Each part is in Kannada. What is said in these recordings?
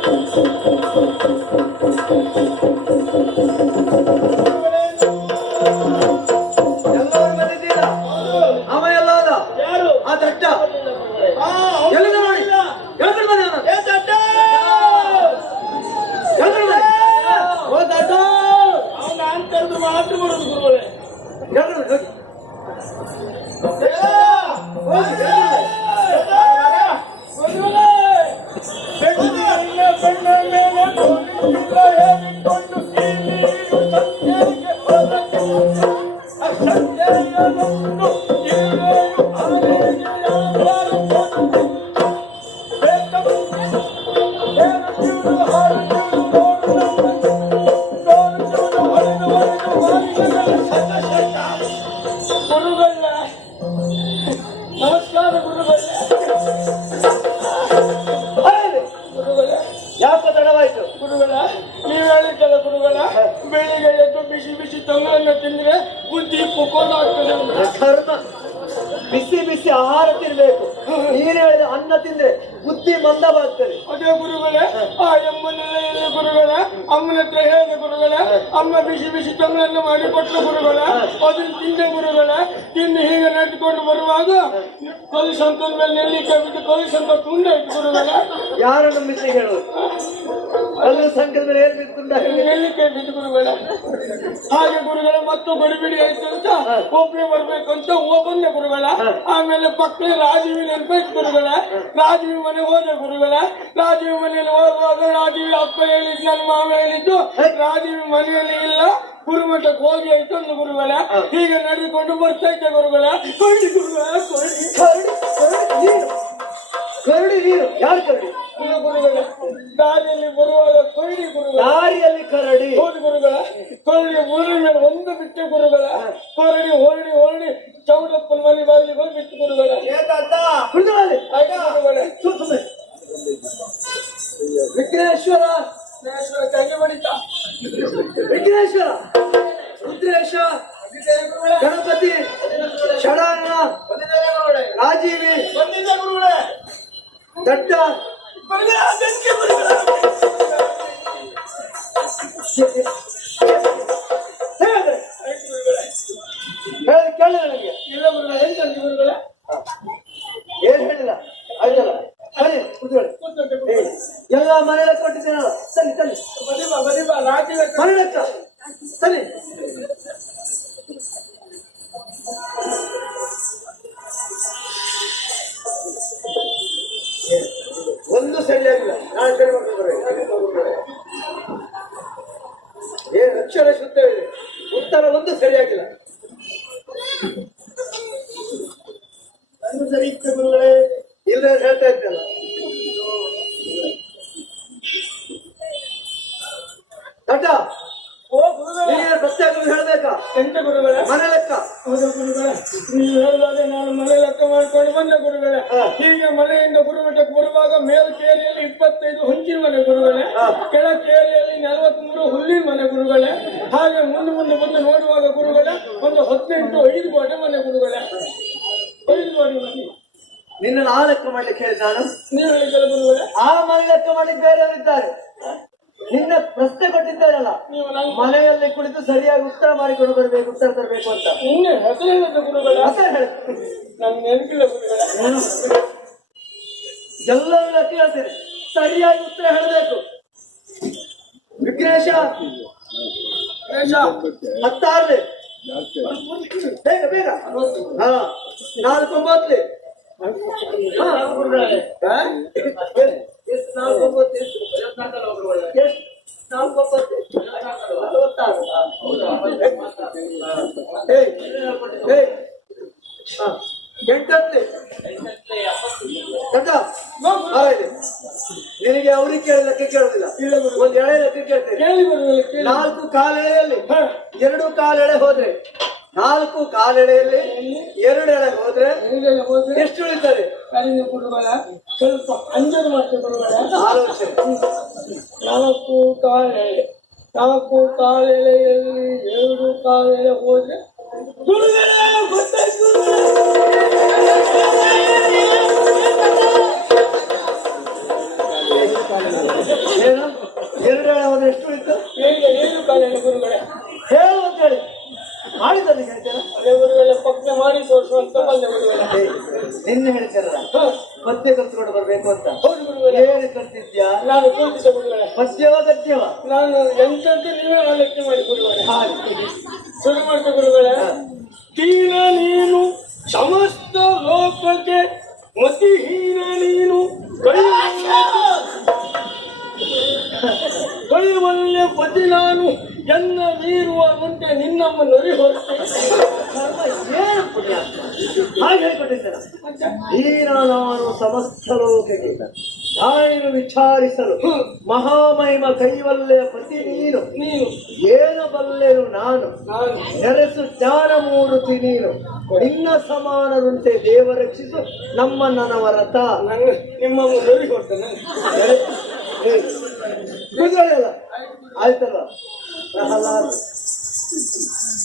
Thank you. ತಡವಾಯ್ತು ಗುರುಗಳ ನೀವು ಹೇಳಿದ್ದಲ್ಲ ಗುರುಗಳ ಬೆಳಿಗ್ಗೆ ಎದ್ದು ಬಿಸಿ ಬಿಸಿ ತಂಗಳನ್ನು ತಿಂದ್ರೆ ಬುದ್ಧಿ ಕುಕ್ಕೋಣ ಆಗ್ತದೆ. ಕರ್ಮ. ಬಿಸಿ ಬಿಸಿ ಆಹಾರ ತಿನ್ಬೇಕು. ನೀರು ಹೇಳಿದ ಅನ್ನ ತಿಂದ್ರೆ ಬುದ್ಧಿ ಮಂದವಾಗ್ತದೆ. ಅದೇ ಗುರುಗಳೇ ಆ ಎಮ್ಮನೆಲ್ಲ ಇಲ್ಲ ಗುರುಗಳ. ಅಮ್ಮನ ಹತ್ರ ಹೇಳಿದ ಗುರುಗಳ ಅಮ್ಮ ಬಿಸಿ ಬಿಸಿ ತಂಗಳನ್ನು ಮಾಡಿ ಕೊಟ್ಟರು ಗುರುಗಳ. ಅದನ್ನ ತಿಂದೆ ಗುರುಗಳ. ತಿಂದು ಹೀಗೆ ನಡೆದುಕೊಂಡು ಬರುವಾಗ ಕೊಲಿಸಂತದ ಮೇಲೆ ನೆಲ್ಲಿಕಾಯಿ ಬಿದ್ದು ಅಂತ ತುಂಡಾಯ್ತು ಗುರುಗಳ. ಯಾರನ್ನು ಮಿಸ್ಸಿ ಹೇಳೋದು? ಏನ್ ಬಿತ್ತುಂಡ ಹೇಳಿ ಬೇಡ ಗುರುಗಳ ಹಾಗೆ ಗುರುಗಳ ಮತ್ತು ಗಡಿಬಿಡಿ ಆಯ್ತು ಅಂತ ಒಬ್ಬನೇ ಬರ್ಬೇಕು ಅಂತ ಹೋಗ್ಬಂದೆ ಗುರುಗಳ ಆಮೇಲೆ ಪಕ್ಕದ ರಾಜೀವಿ ನೆನಪಾಯ್ತು ಗುರುಗಳ. ರಾಜೀವಿ ಮನೆ ಹೋದೆ ಗುರುಗಳ. ರಾಜೀವಿ ಮನೆಯಲ್ಲಿ ಹೋಗುವಾಗ ರಾಜೀವಿ ಅಪ್ಪ ಹೇಳಿದ್ ನನ್ನ ಮಾವ ಹೇಳಿದ್ದು ರಾಜೀವಿ ಮನೆಯಲ್ಲಿ ಇಲ್ಲ ಗುರುಮಠಕ್ಕೆ ಹೋಗಿ ಆಯ್ತು ಅಂದ ಗುರುಗಳ. ಹೀಗೆ ನಡೆದುಕೊಂಡು ಗುರುಗಳ. ಕೊಡಿ ಗುರುಗಳ ಕರಡಿ ಕರಡಿ ನೀರು. ಕರಡಿ ನೀನು ಯಾರು ಕರಡಿ ಇದು ಗುರುಗಳ ದಾರಿಯಲ್ಲಿ ಬರುವಾಗ ಕೊಯ್ಲಿ ಗುರುಗಳ ದಾರಿಯಲ್ಲಿ ಕರಡಿ. ಹೌದು ಗುರುಗಳ ಕೊರಡಿ ಊರಿನ ಮೇಲೆ ಒಂದು ಬಿಟ್ಟು ಗುರುಗಳ ಕೊರಡಿ ಹೊರಡಿ ಹೊರಡಿ ಚೌಡಪ್ಪನ ಮನೆ ಬಾಗಿಲಿಗೆ ಹೋಗಿ ಬಿಟ್ಟು ಗುರುಗಳ ಸರಿ ಕುತ್ಕೊಳ್ಳಿ. ಏ, ಎಲ್ಲ ಮನೆಯಲ್ಲ ಕೊಟ್ಟಿದ್ದೇನಲ್ಲ ಸರಿ ಸರಿ ಮನೆ ಲೆಕ್ಕ ಸರಿ. ಒಂದು ಸರಿಯಾಗಿಲ್ಲ ನಾನು ಸರಿ ಮಾಡ್ಕೊಂಡು ಏನು ಅಕ್ಷರ ಇದೆ. ಉತ್ತರ ಒಂದು ಸರಿಯಾಗಿಲ್ಲ ನಂದು ಸರಿ ಇತ್ತು ಗುರುಗಳೇ ಇಲ್ಲದೆ ಹೇಳ್ತಾ ಇದ್ದಲ್ಲ ನೀನು ಪ್ರತ್ಯೇಕ ಹೇಳ್ಬೇಕಾ? ಎಂತ ಗುರುಗಳೇ? ಮನೆ ಲೆಕ್ಕ. ಹೌದು ಗುರುಗಳೇ. ನೀವು ಹೇಳಿದಾಗ ನಾನು ಮನೆ ಲೆಕ್ಕ ಮಾಡ್ಕೊಂಡು ಬಂದ ಗುರುಗಳ. ಹೀಗೆ ಮನೆಯಿಂದ ಗುರುಮಠಕ್ಕೆ ಬರುವಾಗ ಮೇಲ್ಕೇರಿಯಲ್ಲಿ ಇಪ್ಪತ್ತೈದು ಹುಂಚಿನ ಮನೆ ಗುರುಗಳೇ. ಕೆಳ ಕೇರಿಯಲ್ಲಿ ನಲವತ್ಮೂರು ಹುಲ್ಲಿನ ಮನೆ ಗುರುಗಳೇ. ಹಾಗೆ ಮುಂದೆ ಮುಂದೆ ಮುಂದೆ ನೋಡುವಾಗ ಗುರುಗಳೇ ಒಂದು ಹದಿನೆಂಟು ಐದು ಗೋಡೆ ಮನೆ ಗುರುಗಳೇ. ಐದು ಮನೆ. ನಿನ್ನ ಆ ಲೆಕ್ಕ ಮಾಡ್ಲಿಕ್ಕೆ ಹೇಳಿದ ನಾನು? ನೀವು ಹೇಳಿದ್ದಲ್ಲ ಗುರುಗಳೇ? ಆ ಮನೆ ಲೆಕ್ಕ ಮಾಡ್ಲಿಕ್ಕೆ ಬೇರೆಯವರಿದ್ದಾರೆ. ನಿನ್ನ ಪ್ರಶ್ನೆ ಕೊಟ್ಟಿದ್ದಾರಲ್ಲ ನೀವು ಮನೆಯಲ್ಲಿ ಕುಳಿತು ಸರಿಯಾಗಿ ಉತ್ತರ ಮಾಡಿಕೊಂಡು ಬರಬೇಕು ಉತ್ತರ ತರಬೇಕು ಅಂತ. ನಿನ್ನೆ ಹೆಸರು ಗುರುಗಳೇ ಹೇಳಿ. ನೆನಪಿಲ್ಲ ಕೇಳ್ತೇನೆ ಸರಿಯಾಗಿ ಉತ್ತರ ಹೇಳಬೇಕು. ವಿಘ್ನೇಶ. ಹತ್ತಾರ್ಲಿ ಬೇಗ ಬೇಗ. ಹಾ ನಾಲ್ಕು ಒಂಬತ್ಲಿ ಎಂಟತ್ಲಿ ಹಾಗಾದ್ರೆ ನಿನಗೆ ಅವ್ರಿಗೆ ಕೇಳಿ ಲೆಕ್ಕ ಕೇಳೋದಿಲ್ಲ. ಒಂದು ಎಳೆ ಲೆಕ್ಕ ಕೇಳ್ತೇನೆ ನಾಲ್ಕು ಕಾಲೆಳೆಯಲ್ಲಿ. ಎರಡು ಕಾಲೆಳೆ ಹೋದ್ರೆ ನಾಲ್ಕು ಕಾಲೆಡೆಯಲ್ಲಿ ಎರಡು ಎಳೆ ಹೋದ್ರೆ ಎಷ್ಟು ಉಳಿತಾರೆ ಕಡಿಮೆ ಕೊಡುಗಳ ಸ್ವಲ್ಪ ಅಂಜಲು ಮತ್ತೆ ಕೊಡುಗಳ ಆಲೋಚನೆ ನಾಲ್ಕು ಕಾಲೆಡೆ ನಾಲ್ಕು ಕಾಲೆಡೆಯಲ್ಲಿ ಎರಡು ಕಾಲೆಡೆ ಹೋದ್ರೆ ಎರಡು ಎಳೆ ಹೋದ್ರೆ ಎಷ್ಟು ಉಳಿತು ಏಳು ಕಾಲೆಡೆ ಗುರುಗಳೇ. ಹೇಳು ಅಂತೇಳಿ ಗೊತ್ತಾಯ್ತು ಪಕ್ಕ ಮಾಡಿ ತೋರಿಸುವಂತ ಬಂದೆ ಗುರುಗಳೇ ನಿನ್ನೆ ಹೇಳ್ತಾರಲ್ಲ? ಮತ್ತೆ ಪದ್ಯ ಕಲ್ತ್ಕೊಂಡು ಬರ್ಬೇಕು ಅಂತ. ಹೌದು ಗುರುಗಳೇ. ಏನು ಕರ್ತಿದ್ಯಾ ನಾನು ಕೂತಿದ್ದೆ ಗುರುಗಳ. ಪದ್ಯವ ಗದ್ಯವ ನಾನು ಎಂತದ್ದು ನೀವೇ ಆಲೋಚನೆ ಮಾಡಿ ಗುರುಗಳ. ಶುರು ಮಾಡ್ತಾ ಗುರುಗಳೇ. ದೀನ ನೀನು ಸಮಸ್ತ ಲೋಕಕ್ಕೆ ಮತಿಹೀನ ನೀನು. ಕೈವಲ್ಯ ಪತಿ ನಾನು ಎನ್ನ ಮೀರುವ ಮುಂದೆ ನಿನ್ನಮ್ಮ ನೊರಿ ಹೊರತೆ ಕರ್ಮ ಏನು ಪುಣ್ಯ? ಹಾಗೆ ನಾನು ಸಮಸ್ತ ಲೋಕಕ್ಕೆ ತಾಯಿನು ವಿಚಾರಿಸಲು ಮಹಾಮಹಿಮ ಕೈವಲ್ಯ ಪತಿ ನೀನು. ನೀನು. ಏನು ಬಲ್ಲೆನು ನಾನು. ನೆರೆಸು ಜ್ಞಾನ ಮೂರುತಿ ನೀನು. ನಿನ್ನ ಸಮಾನರುಂತೆ ದೇವ ರಕ್ಷಿಸು. ನಮ್ಮ ನನವರತ ನಿಮ್ಮಮ್ಮ ನೊರಿ ಹೊರತೆ ಕೂತ್ಕೊಳ್ಳಿ ಆಯ್ತಲ್ಲ. ಪ್ರಹ್ಲಾದ.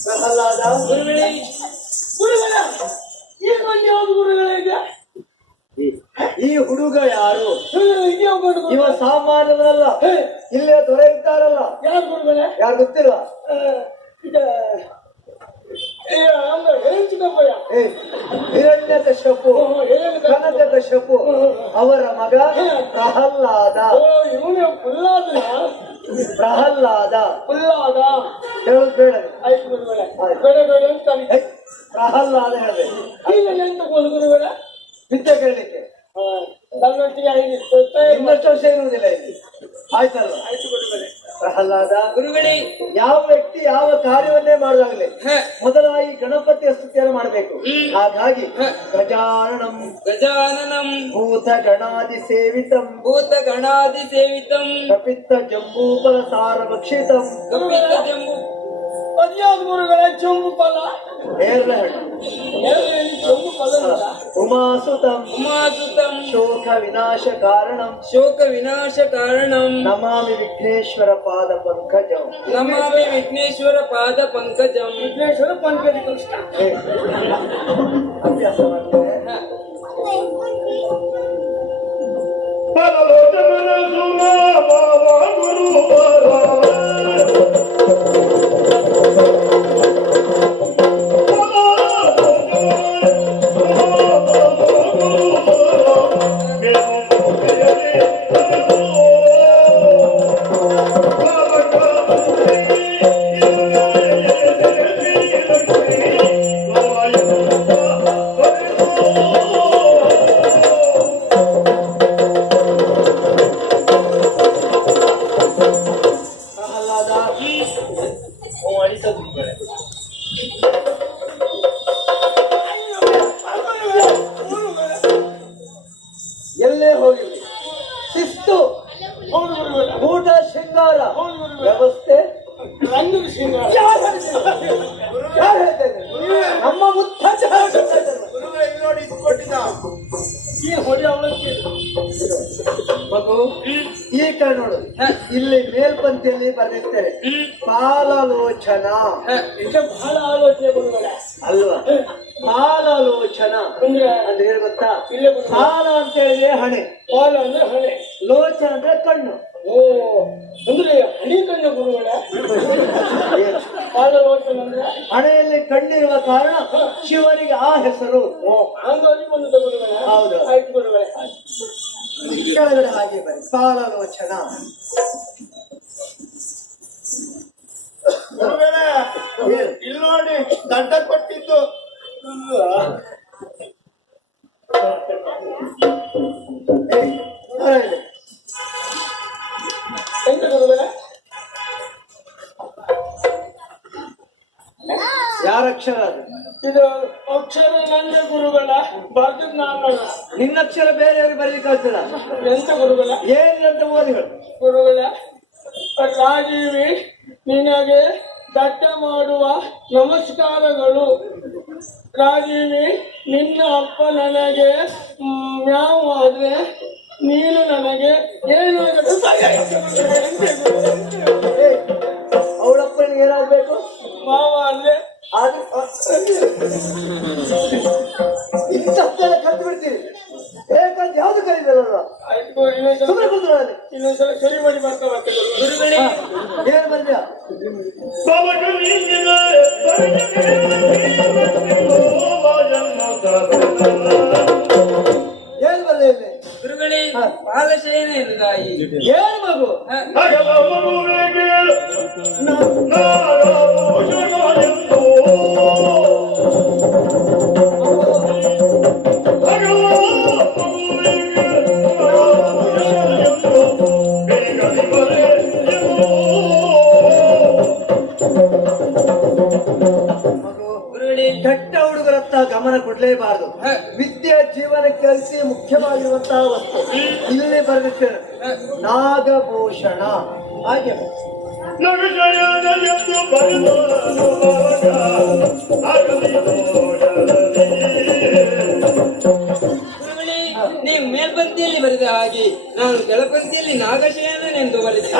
ಪ್ರಹ್ಲಾದ. ಗುರುಗಳೇ ಗುರುಗಳ ಈ ಮಂದಿ ಯಾವ್ದು ಗುರುಗಳೇ ಈಗ? ಈ- ಹುಡುಗ ಯಾರು? ಇವ ಸಾಮಾನ್ಯನಲ್ಲ. ಇಲ್ಲೇ ದೊರೆ ಇದ್ದಾರಲ್ಲ ಯಾರು ಗುರುಗಳೇ? ಯಾರು ಗೊತ್ತಿಲ್ಲ? ಆ, ಈಗ ಏ, ಅಂದ್ರೆ ಏನ್ ಚಿಕ್ಕಪ್ಪಯ್ಯ ಏ ಹಿರಣ್ಯದ ಶಪು ಕನಕದ ಶಪು ಅವರ ಮಗ ಪ್ರಹ್ಲಾದ. ಪ್ರಹ್ಲಾದ ಫುಲ್ಲಾದ ಹೇಳೋದು ಬೇಡ. ಆಯ್ತು ಬೇಡ ಬೇಡ ಅಂತ ಪ್ರಹ್ಲಾದ ಹೇಳಬೇಕು ಈಗ ಎಂತ ಗುರುಗಳ. ವಿದ್ಯೆ ಕೇಳಲಿಕ್ಕೆ. ನನ್ನೊಟ್ಟಿಗೆ. ಇನ್ನಷ್ಟು ವರ್ಷ ಇರುವುದಿಲ್ಲ ಇಲ್ಲಿ. ಆಯ್ತಲ್ಲ ಆಯ್ತು ಗುರುಗಳೇ. ಪ್ರಹ್ಲಾದ ಗುರುಗಳೇ. ಯಾವ ವ್ಯಕ್ತಿ ಯಾವ ಕಾರ್ಯವನ್ನೇ ಮಾಡುವಾಗಲೇ ಹ, ಮೊದಲಾಗಿ ಗಣಪತಿಯ ಸ್ತುತಿಯನ್ನು ಮಾಡಬೇಕು. ಹಾಗಾಗಿ ಗಜಾನನಂ. ಗಜಾನನಂ. ಭೂತ ಗಣಾದಿ ಸೇವಿತಂ. ಭೂತ ಗಣಾದಿ ಸೇವಿತಂ. ಕಪಿತ್ತ ಜಂಬೂಪಲ ಸಾರ ಭಕ್ಷಿತಂ ಕಪಿತ ಜಂಬು ಅದ್ಯಾವ್ದು ಗುರುಗಳೇ ಚೊಂಬು ಫಲ. ಚೊಂಬು ಫಲ? ಉಮಾಸುತಂ ಉಮಾಸುತಂ ಶೋಕ ವಿನಾಶ ಕಾರಣಂ ಶೋಕ ವಿನಾಶ ಕಾರಣಂ ನಮಾಮಿ ವಿಘ್ನೇಶ್ವರ ಪಾದ ಪಂಕಜಂ. ನಮಾಮಿ ವಿಘ್ನೇಶ್ವರ ಪಾದ ಪಂಕಜಂ. ವಿಘ್ನೇಶ್ವರ ಪಂಕಜ ಕೃಷ್ಣ. ಗುರು ಅಭ್ಯಾಸ ಮಾಡ್ತೇವೆ ಪ್ರಹ್ಲಾದ ಮೇಲ್ಪಂಕ್ತಿಯಲ್ಲಿ ಬರೆದಿರ್ತೇವೆ ಪಾಲಲೋಚನ ಇದು ಬಹಳ ಆಲೋಚನೆ ಅಲ್ವಾ? ಪಾಲಲೋಚನ ಅಂದ್ರೆ? ಅಂದ್ರೆ ಗೊತ್ತಾ? ಪಾಲ ಅಂತ ಹೇಳಿದ್ರೆ ಹಣೆ. ಪಾಲ ಅಂದ್ರೆ ಹಣೆ. ಲೋಚನ ಅಂದ್ರೆ ಕಣ್ಣು. ಓ ಅಂದ್ರೆ ಹಣಿ ಕಣ್ಣು ಗುರುಗಳ ಏನು? ಪಾಲ ಲೋಚನ ಅಂದ್ರೆ? ಹಣೆಯಲ್ಲಿ ಕಣ್ಣಿರುವ ಕಾರಣ ಶಿವರಿಗೆ ಆ ಹೆಸರು. ಓ ಹಂಗಾಗಿ ಬಂದ ಗುರುಗಳೇ ಹೌದು. ಆಯ್ತು ಗುರುಗಳೇ ಹಾಗೆ ಬರಿ ಪಾಲಲೋಚನ ದಂಡ ಕೊಟ್ಟಿದ್ದು. ಯಾರ ಅಕ್ಷರ ಅದು? ಇದು ಅಕ್ಷರ ನನ್ನ ಗುರುಗಳ ಬರ್ದದ್ ನಾನು ನಿನ್ನ ಅಕ್ಷರ ಬೇರೆಯವ್ರಿಗೆ ಬರೀಲಿಕ್ಕೆ ಆಗ್ತದ? ಎಂತ ಗುರುಗಳ? ಏನಿಲ್ಲ ಓದಿ ಹೇಳು. ಗುರುಗಳ ರಾಜೀವಿ ನಿನಗೆ ದಟ್ಟ ಮಾಡುವ ನಮಸ್ಕಾರಗಳು. ರಾಜೀವಿ ನಿನ್ನ ಅಪ್ಪ ನನಗೆ ಮ್ಯಾವು ಆದ್ರೆ ನೀನು ನನಗೆ ಏನು ಅವಳಪ್ಪನಿಗೆ ಏನಾಗ್ಬೇಕು? ಮಾವ ಅಂದ್ರೆ ಅದು ಇಂಥದ್ದೆಲ್ಲ ಕಲ್ತು ಬಿಡ್ತೀವಿ ಏಕಂತ ಯಾವ್ದು ಇನ್ನೊಂದ್ಸಲ ಸುಮ್ಮನೆ ಕೂತ್ಕೊಳ್ಳ. ಇನ್ನೊಂದ್ಸಲ ಸರಿ ಮಾಡಿ ಬರ್ತಾ ಬರ್ತೇನೆ ಗುರುಗಳೇ. ಏನ್ ಬಂದ್ಯಾ ಏನ್ ಬರಲಿ ಇಲ್ಲಿ? ಗುರುಗಳೇ ಪಾದಶಯನ ಎನ್ನುದಾಯಿ ಏನ್ ಮಗು? ಗಮನ ಕೊಡ್ಲೇಬಾರದು. ವಿದ್ಯೆ ಜೀವನಕ್ಕೆ ಅತಿ ಮುಖ್ಯವಾಗಿರುವಂತಹ ವಸ್ತು. ಇಲ್ಲಿ ಬರೆದಿದ್ದೇನೆ ನಾಗಭೂಷಣ. ಹಾಗೆ. ನೀವು ಮೇಲ್ಪಂಕ್ತಿಯಲ್ಲಿ ಬರೆದ ಹಾಗೆ ನಾನು ಕೆಳಪಂಕ್ತಿಯಲ್ಲಿ ನಾಗಶಯನೆಂದು ಬರೆದೆ.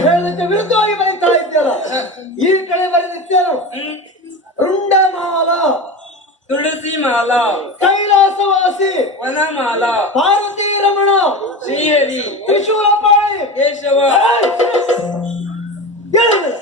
ನಾನು ಹೇಳದಕ್ಕೆ ವಿರುದ್ಧವಾಗಿ ಬರೀತಾ ಇದ್ದೇಲ್ಲ ಈ ಕಡೆ ಬರೆದಿದ್ದೇನು ರುಂಡಮಾಲ ತುಳಸಿ ಮಾಲ ಕೈಲಾಸವಾಸಿ ವನಮಾಲ ಪಾರ್ವತಿ ರಮಣ ಶ್ರೀಹರಿ ತ್ರಿಶೂಲಪಾಣಿ ಕೇಶವ ಹೇಳಿದ್ರೆ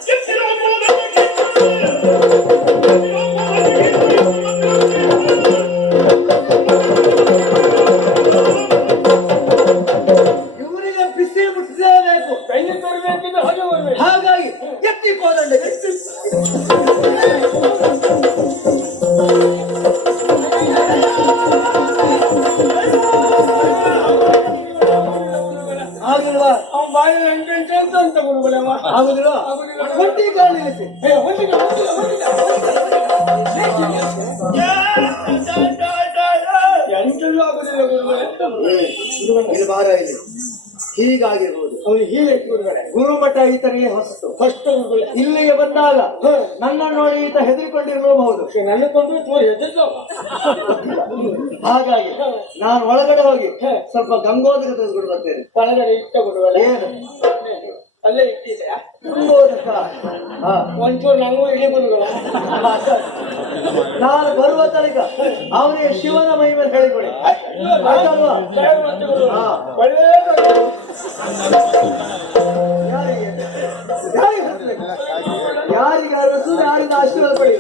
ಹೊಸತು. ಫಸ್ಟ್ ಇಲ್ಲಿಗೆ ಬಂದಾಗ ನನ್ನ ನೋಡಿ ಈತ ಹೆದರಿಕೊಂಡಿರಬಹುದು ನನ್ನ ಕೊಂಡ್ರೆ ತೋರಿ ಹಾಗಾಗಿ ನಾನು ಒಳಗಡೆ ಹೋಗಿ ಸ್ವಲ್ಪ ಗಂಗೋದಕ ತೆಗೆದುಕೊಂಡು ಬರ್ತೇನೆ. ಒಳಗಡೆ ಇಟ್ಟ ಏನು? ಅಲ್ಲೇ ಇಟ್ಟಿದ್ಯಾ. ಒಂಚೂರು ನಂಗೂ ಇಡೀ ಗುರುಗಳ ನಾನು ಬರುವ ತನಕ ಅವನಿಗೆ ಶಿವನ ಮಹಿಮೆ ಹೇಳಿಕೊಡಿ. ಆಯ್ತಲ್ವಾ? ಹಾ. ಒಳ್ಳೆಯದು ಯಾರಿಗೆ ಯಾರಿಗೆ ಹಚ್ಚಬೇಕು? ಯಾರಿಗೆ ಅರಸು ಯಾರಿಗೆ ಆಶೀರ್ವಾದ ಪಡಿ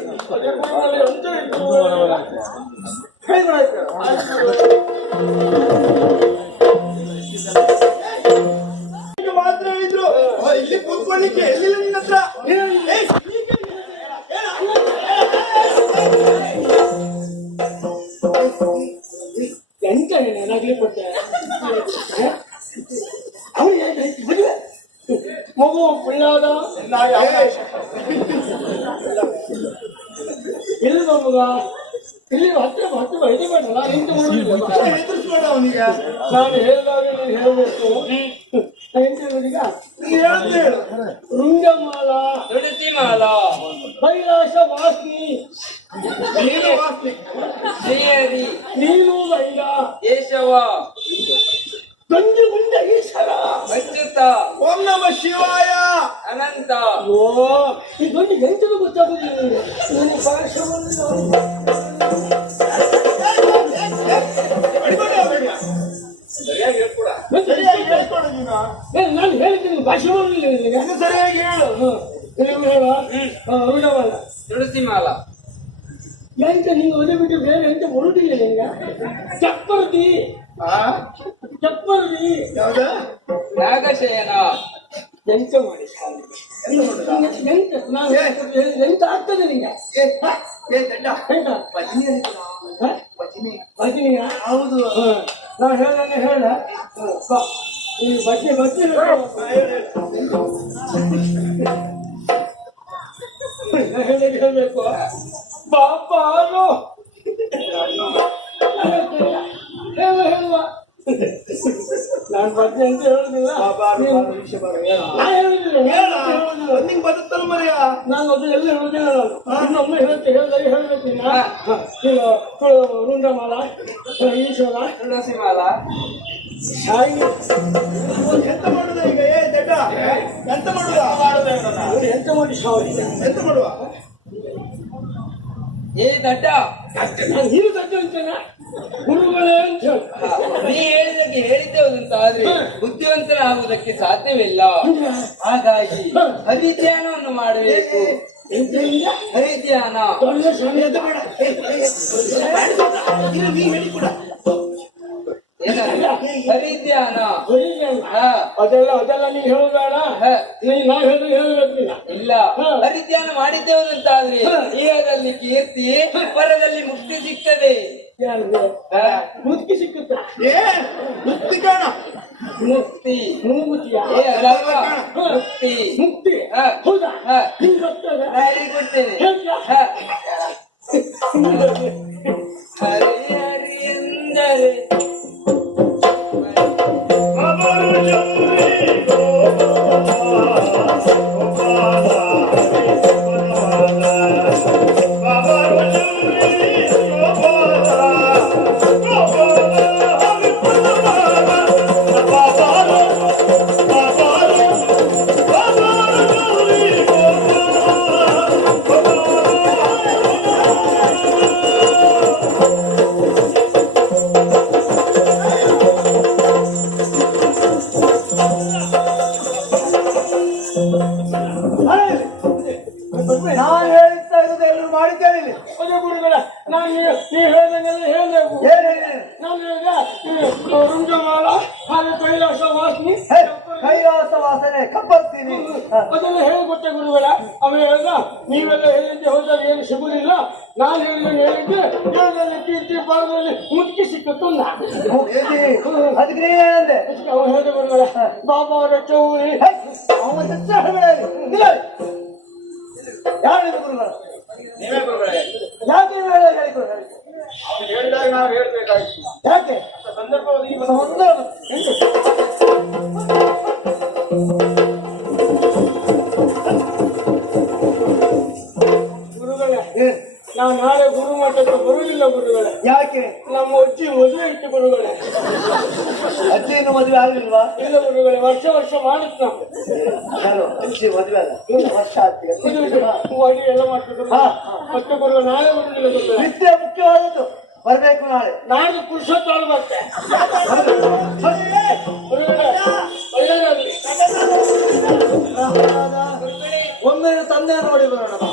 ಎಂಟೀಗ ನೀನ್ ಹೇಳುದು ಹೇಳು ರುಂಗಮಾಲ ಇನ್ನೊಮ್ಮೆ ಹೇಳ ರುಂಗಮಾಲ ತುಳಸಿ ಮಾಲಾ ಎಂತ ನಿಂಗೆ ಒದೆ ಬಿಟ್ಟು ಬೇರೆ ಎಂತ ಬರುದಿಲ್ಲ ನಿಂಗೆ ಚಪ್ಪರ್ದಿ ಆ ಚಪ್ಪರ್ದಿ ಯಾವ್ದ ನಾಗಶಯನ ಎಂತ ಮಾಡಿ ಎಂತ ನಾನು ಹೇಳಿದ್ದು ಎಂತ ಆಗ್ತದೆ ನಿಂಗೆ ಏ ಏ ಗಂಡ ಎಂತ ಭಜನೆ ಹೇಳ್ಕೊಡು. ಹ? ಭಜನೆ ಭಜನೆಯ ಹೌದು ನಾ ಹೇಳ್ದಂಗೆ ಹೇಳ ಬಾ ಈ ಭಜನೆ ಭಜನೆ ಹೇಳಿದ್ರೆ ಹೇಳ್ಬೇಕು. ಬಾಬಾನು ಹೇಳುವ ಹೇಳುವ. ನಾನು ಬರ್ತೀನಿ ಅಂತ ಹೇಳುದಿಲ್ಲ. ನಿಂಗೆ ಬರುತ್ತಲ್ಲ ಮರೆಯ ನಾನು ಅದು ಎಲ್ಲ ಹೇಳುದಿಲ್ಲ ನಾನು ಇನ್ನೊಮ್ಮೆ ಹೇಳ್ತೆ ಹೇಳ್ದಾಗ ಹೇಳ್ಬೇಕು ನೀನು. ನೀನು ರುಂಡಮಾಲ ಈಶ್ವರ. ಮಾಲಾ ಸಾಯಿ ಎಂತ ಮಾಡುದ ಈಗ? ಎಂತ ಮಾಡುವ ಎಂತ ಮಾಡಿ ಸಾವು ಎಂತ ಮಾಡುವ ಏ ದಡ್ಡ ನಾನು ಹೀಗೆ ಅಂತೇನೆ ಗುರುಗಳೇ ಅಂತ ನೀ ಹೇಳಿದಕ್ಕೆ ಹೇಳಿದ್ದೆ ಅಂತ ಆದ್ರೆ ಬುದ್ಧಿವಂತನಾಗುವುದಕ್ಕೆ ಸಾಧ್ಯವಿಲ್ಲ ಹಾಗಾಗಿ ಹರಿಧ್ಯಾನವನ್ನು ಮಾಡಬೇಕು? ಹರಿಧ್ಯಾನ ನೀ ಹೇಳಿ ಏನಂದ್ರೆ ಹರಿಧ್ಯಾನ ಹೊಡಿಲೇನು? ಹಾ, ಅದೆಲ್ಲ ಅದೆಲ್ಲ ನೀ ಹೇಳಬೇಡ. ನೀ ನಾ ಹೇಳಿದ್ರೆ ಹೇಳ್ಬೇಕು ಇಲ್ಲ. ಹರಿಧ್ಯಾನ ಮಾಡಿದ್ದೇವೆ ಅಂತಾದ್ರೆ ಇಹದಲ್ಲಿ ಕೀರ್ತಿ ಪರದಲ್ಲಿ ಮುಕ್ತಿ ಸಿಗ್ತದೆ. ಮುಕ್ತಿ ಸಿಕ್ಕುತ್ತ. ಮುಕ್ತಿ ಏ ಅದಲ್ವಾ? ಮುಕ್ತಿ. ಮುಕ್ತಿ. ಹೇಳಿದ್ದೆ ದೇವರಲ್ಲಿ ಕೀರ್ತಿ ಭಾರದಲ್ಲಿ ಮುದುಕಿ ಸಿಕ್ಕತ್ತು ನಾ ಮುಕ್ತಿ ಅದಕ್ಕೆ ನೀನೇನಂದೆ ಅವ ಹೇಳಿದ ಗುರುಗಳ ಬಾಬಾ ಅವರ ಚೌರಿ ಅವನ. ಯಾರು ಇದು ಗುರುಗಳು? ನೀವೇ ಗುರುಗಳೇ? ಯಾಕೆ ಹೇಳಿ ಹೇಳಿ. ಹೇಳಿದಾಗ ನಾವು ಹೇಳ್ಬೇಕಾಯ್ತು. ಯಾಕೆ? ಸಂದರ್ಭ. ಈ ನಾವು ನಾಳೆ ಗುರು ಮಠಕ್ಕೆ ಬರುವುದಿಲ್ಲ ಗುರುಗಳೇ. ಯಾಕೆ? ನಮ್ಮ ಅಜ್ಜಿ ಮದುವೆ ಇತ್ತು ಗುರುಗಳೇ. ಅಜ್ಜಿಯನ್ನು ಮದುವೆ ಆಗಲಿಲ್ವಾ? ಇಲ್ಲ ಗುರುಗಳೇ ವರ್ಷ ವರ್ಷ ಮಾಡುತ್ತೆ ನಾವು ನಾನು ಅಜ್ಜಿ ಮದುವೆ ಅಲ್ಲ. ವರ್ಷ ಆಗ್ತಿದೆ ಅಡಿ ಎಲ್ಲ ಮಾಡ್ತಿದ್ರು ಹಾ. ಮತ್ತೆ ಗುರುಗಳು ನಾಳೆ ಬರುವುದಿಲ್ಲ ಗುರುಗಳೇ. ವಿದ್ಯೆ ಮುಖ್ಯವಾದದ್ದು. ಬರಬೇಕು ನಾಳೆ. ನಾಳೆ ಪುರುಷೋತ್ತರ ಮತ್ತೆ. ಒಮ್ಮೆ ತಂದೆ ನೋಡಿ ಬರೋಣ.